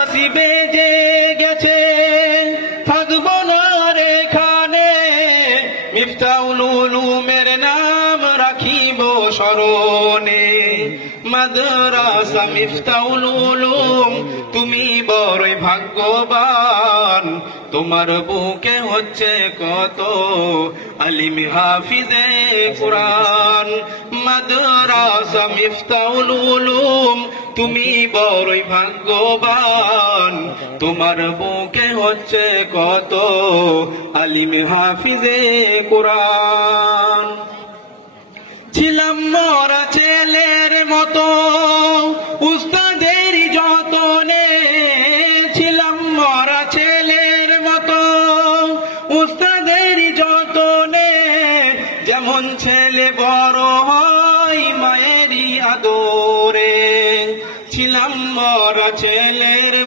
নসিবে যে গেছে থাকবো না রে খানে, মিফতাহুল উলুমের নাম রাখিব স্মরণে। মাদ্রাসা মিফতাহুল উলুম তুমি বড়ই ভাগ্যবান, তোমার বুকে হচ্ছে কত আলিম হাফিজে কুরআন। মাদ্রাসা মিফতাহুল উলুম তুমি বড়ই ভাগ্যবান, তোমার বুকে হচ্ছে কত আলিম হাফিজে কুরআন। ছিলাম মরা ছেলে